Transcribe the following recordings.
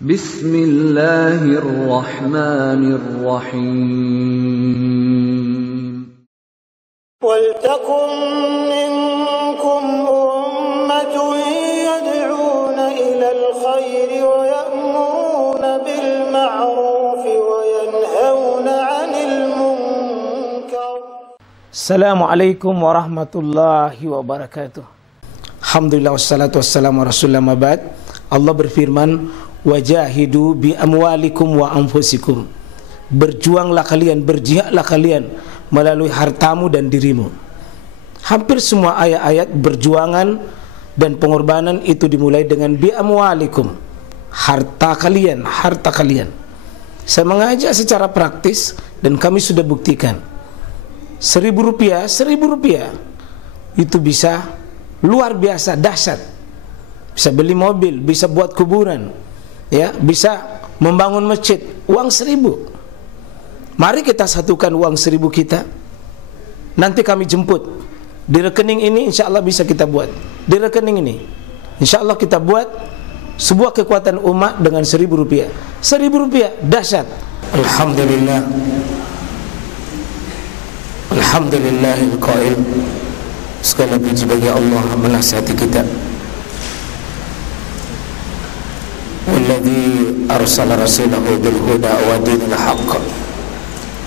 Bismillahirrahmanirrahim. Waltakum minkum ummatun yad'una ilal khairi wa ya'muruna bil ma'ruf wa yanhauna 'anil munkar. Assalamualaikum warahmatullahi wabarakatuh. Alhamdulillah wassalatu wassalamu ala rasulillah mabad. Allah berfirman, wajahidu bi amwalikum wa anfusikum. Berjuanglah kalian, berjihadlah kalian melalui hartamu dan dirimu. Hampir semua ayat-ayat berjuangan dan pengorbanan itu dimulai dengan bi amwalikum, harta kalian, harta kalian. Saya mengajak secara praktis dan kami sudah buktikan. Rp1.000 itu bisa luar biasa dahsyat. Bisa beli mobil, bisa buat kuburan, ya, bisa membangun masjid. Uang 1.000. Mari kita satukan uang 1.000 kita. Nanti kami jemput di rekening ini, insya Allah bisa kita buat. Di rekening ini, insya Allah kita buat sebuah kekuatan umat dengan Rp1.000. Rp1.000 dahsyat. Alhamdulillah. Alhamdulillahil qail. Segala puji bagi Allah menasihati kita. Walladzi arsala rasulahu bil huda wa dinil haqq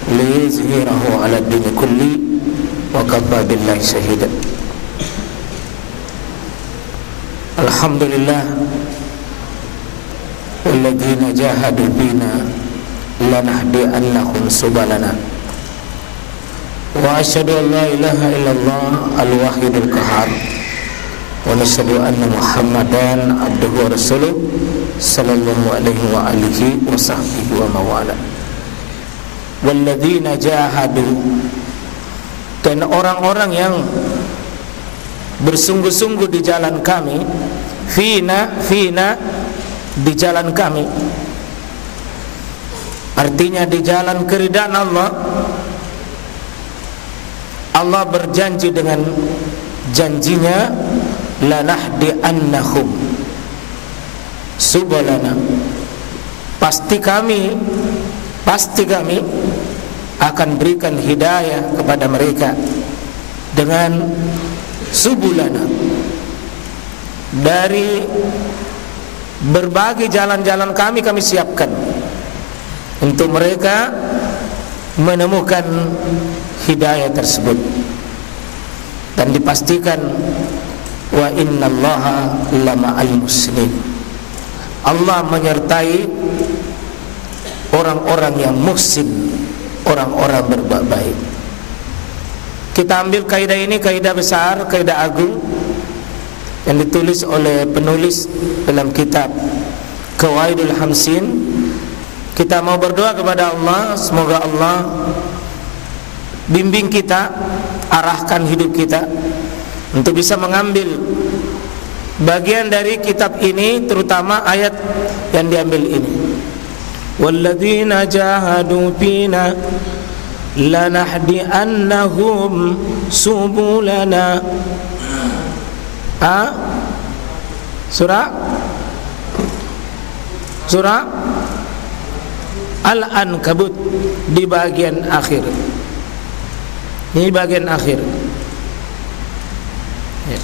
liyuzhirahu 'ala ad-din kulli wa kafa billahi shahida. Alhamdulillah. Walladzina jahadu bina lanahdi'annahum subalana. Wa asyhadu an la ilaha illallah al-wahidul qahhar wa nashhadu anna Muhammadan abduhu wa rasuluh sallallahu alaihi wa alihi wa sahbihi wa mawala. Walladzina jahadu, dan orang-orang yang bersungguh-sungguh di jalan kami, fina di jalan kami, artinya di jalan keridhaan Allah. Allah berjanji dengan janjinya, lanahdi'annahum subalana, pasti kami akan berikan hidayah kepada mereka dengan subulana, dari berbagai jalan-jalan kami siapkan untuk mereka menemukan hidayah tersebut. Dan dipastikan, wa innallaha lama'al muslim, Allah menyertai orang-orang yang muhsin, orang-orang berbuat baik. Kita ambil kaidah ini, kaidah besar, kaidah agung yang ditulis oleh penulis dalam kitab Qawaidul Hamsin. Kita mau berdoa kepada Allah, semoga Allah bimbing kita, arahkan hidup kita untuk bisa mengambil bagian dari kitab ini, terutama ayat yang diambil ini. Walladzina jahadu fina lanahdi'annahum subulana. Surah Al-Ankabut di bagian akhir. Ini bagian akhir. Ya.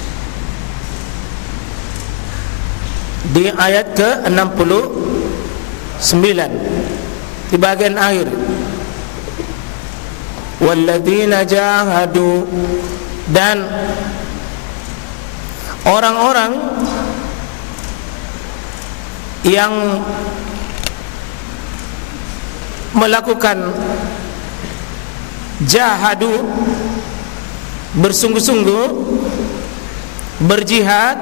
Di ayat ke-69 di bagian akhir. Walladzina jahadu, dan orang-orang yang melakukan jahadu, bersungguh-sungguh, berjihad,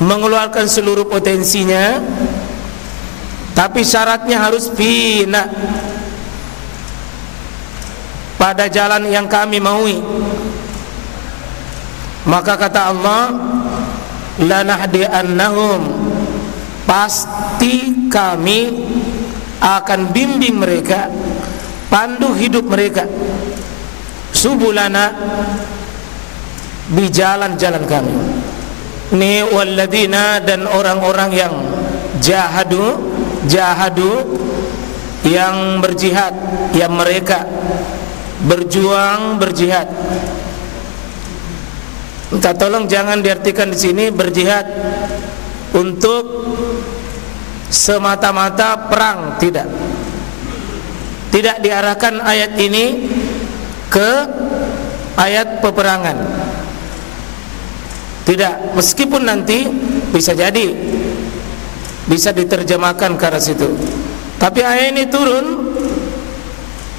mengeluarkan seluruh potensinya, tapi syaratnya harus fina, pada jalan yang kami maui. Maka kata Allah, lanahdi'annahum, pasti kami akan bimbing mereka, pandu hidup mereka, subulana, di jalan-jalan kami. Ini walladzina, dan orang-orang yang jahadu yang berjihad, yang mereka berjuang berjihad. Minta tolong jangan diartikan di sini berjihad untuk semata-mata perang, tidak. Tidak diarahkan ayat ini ke ayat peperangan. Tidak, meskipun nanti bisa jadi bisa diterjemahkan ke arah situ. Tapi ayat ini turun.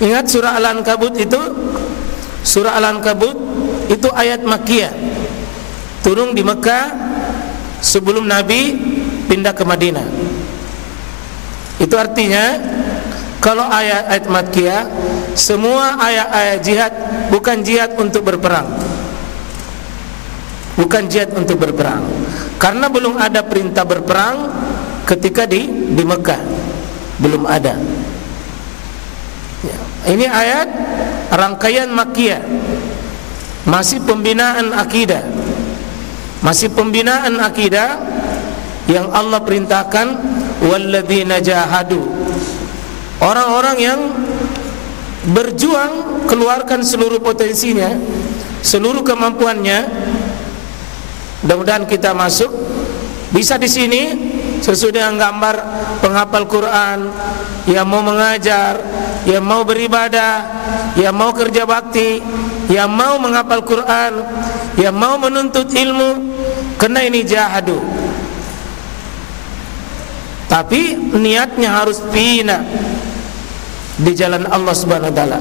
Ingat surah Al-Ankabut itu, surah Al-Ankabut itu ayat Makkiyah. Turun di Mekah sebelum Nabi pindah ke Madinah. Itu artinya kalau ayat-ayat Makkiyah, semua ayat-ayat jihad bukan jihad untuk berperang. Bukan jihad untuk berperang. Karena belum ada perintah berperang ketika di Mekah. Belum ada. Ya. Ini ayat rangkaian Makkiyah. Masih pembinaan akidah. Masih pembinaan akidah yang Allah perintahkan walladzina jahadu. Orang-orang yang berjuang keluarkan seluruh potensinya, seluruh kemampuannya. Mudah-mudahan kita masuk bisa di sini sesuai dengan gambar penghafal Quran yang mau mengajar, yang mau beribadah, yang mau kerja bakti, yang mau menghafal Quran, yang mau menuntut ilmu, karena ini jahadu. Tapi niatnya harus fina di jalan Allah Subhanahu wa taala.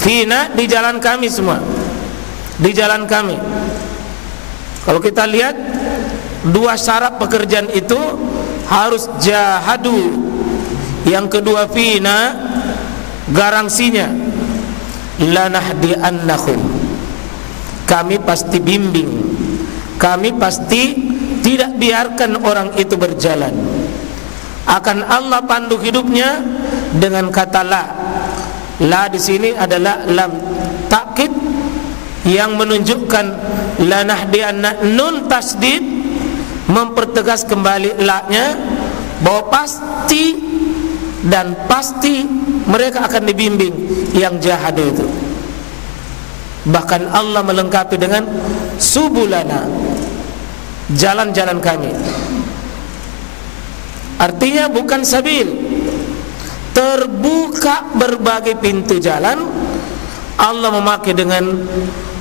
Fina di jalan kami semua. Di jalan kami. Kalau kita lihat dua syarat pekerjaan itu harus jahadu. Yang kedua fina, garansinya lanahdiannahum. Kami pasti bimbing. Kami pasti tidak biarkan orang itu berjalan. Akan Allah pandu hidupnya dengan kata la. La di sini adalah lam takkid yang menunjukkan lanahdianna, nun tasdid mempertegas kembali la-nya bahwa pasti dan pasti mereka akan dibimbing yang jahadu itu. Bahkan Allah melengkapi dengan subulana, jalan-jalan kami. Artinya bukan sabil, terbuka berbagai pintu jalan. Allah memakai dengan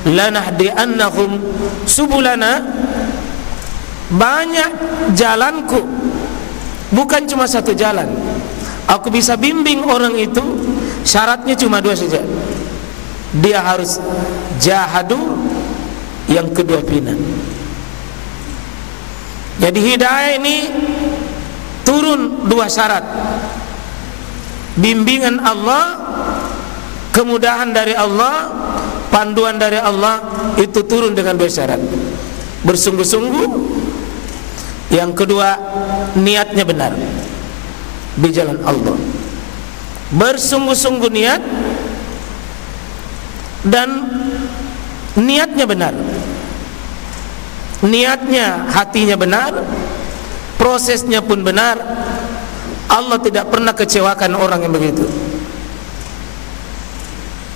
lanahdiannahum subulana, banyak jalanku, bukan cuma satu jalan. Aku bisa bimbing orang itu. Syaratnya cuma dua saja. Dia harus jahadu, yang kedua fina. Jadi hidayah ini turun dua syarat. Bimbingan Allah, kemudahan dari Allah, panduan dari Allah, itu turun dengan dua syarat. Bersungguh-sungguh, yang kedua niatnya benar di jalan Allah. Bersungguh-sungguh niat dan niatnya benar. Niatnya, hatinya benar, prosesnya pun benar. Allah tidak pernah kecewakan orang yang begitu.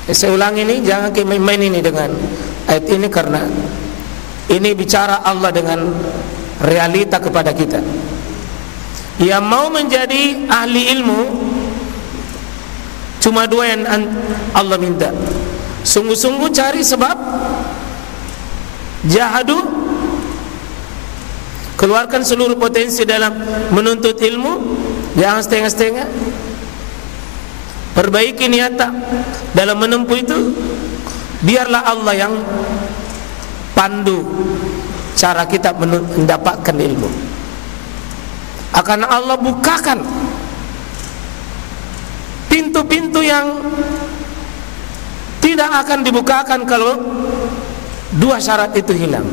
Saya ulang ini, jangan main ini dengan ayat ini, karena ini bicara Allah dengan realita kepada kita. Yang mau menjadi ahli ilmu cuma dua yang Allah minta. Sungguh-sungguh cari sebab, jahadu, keluarkan seluruh potensi dalam menuntut ilmu, jangan setengah-setengah. Perbaiki niat dalam menempuh itu. Biarlah Allah yang pandu cara kita mendapatkan ilmu. Akan Allah bukakan pintu-pintu yang tidak akan dibukakan kalau dua syarat itu hilang.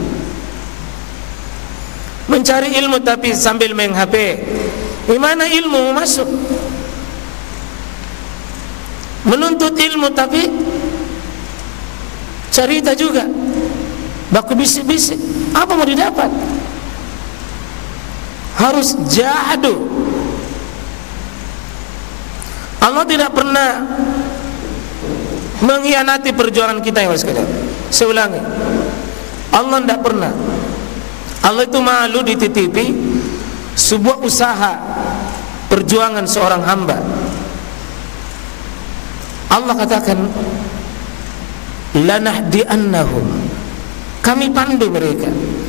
Mencari ilmu tapi sambil main HP, gimana ilmu masuk? Menuntut ilmu tapi cerita juga, baku bisik-bisik, apa mau didapat? harus jahadu. Allah tidak pernah mengkhianati perjuangan kita ya sekalian. Saya ulangi, Allah tidak pernah. Allah itu malu dititipi sebuah usaha perjuangan seorang hamba. Allah katakan, lanahdiannahum, kami pandu mereka,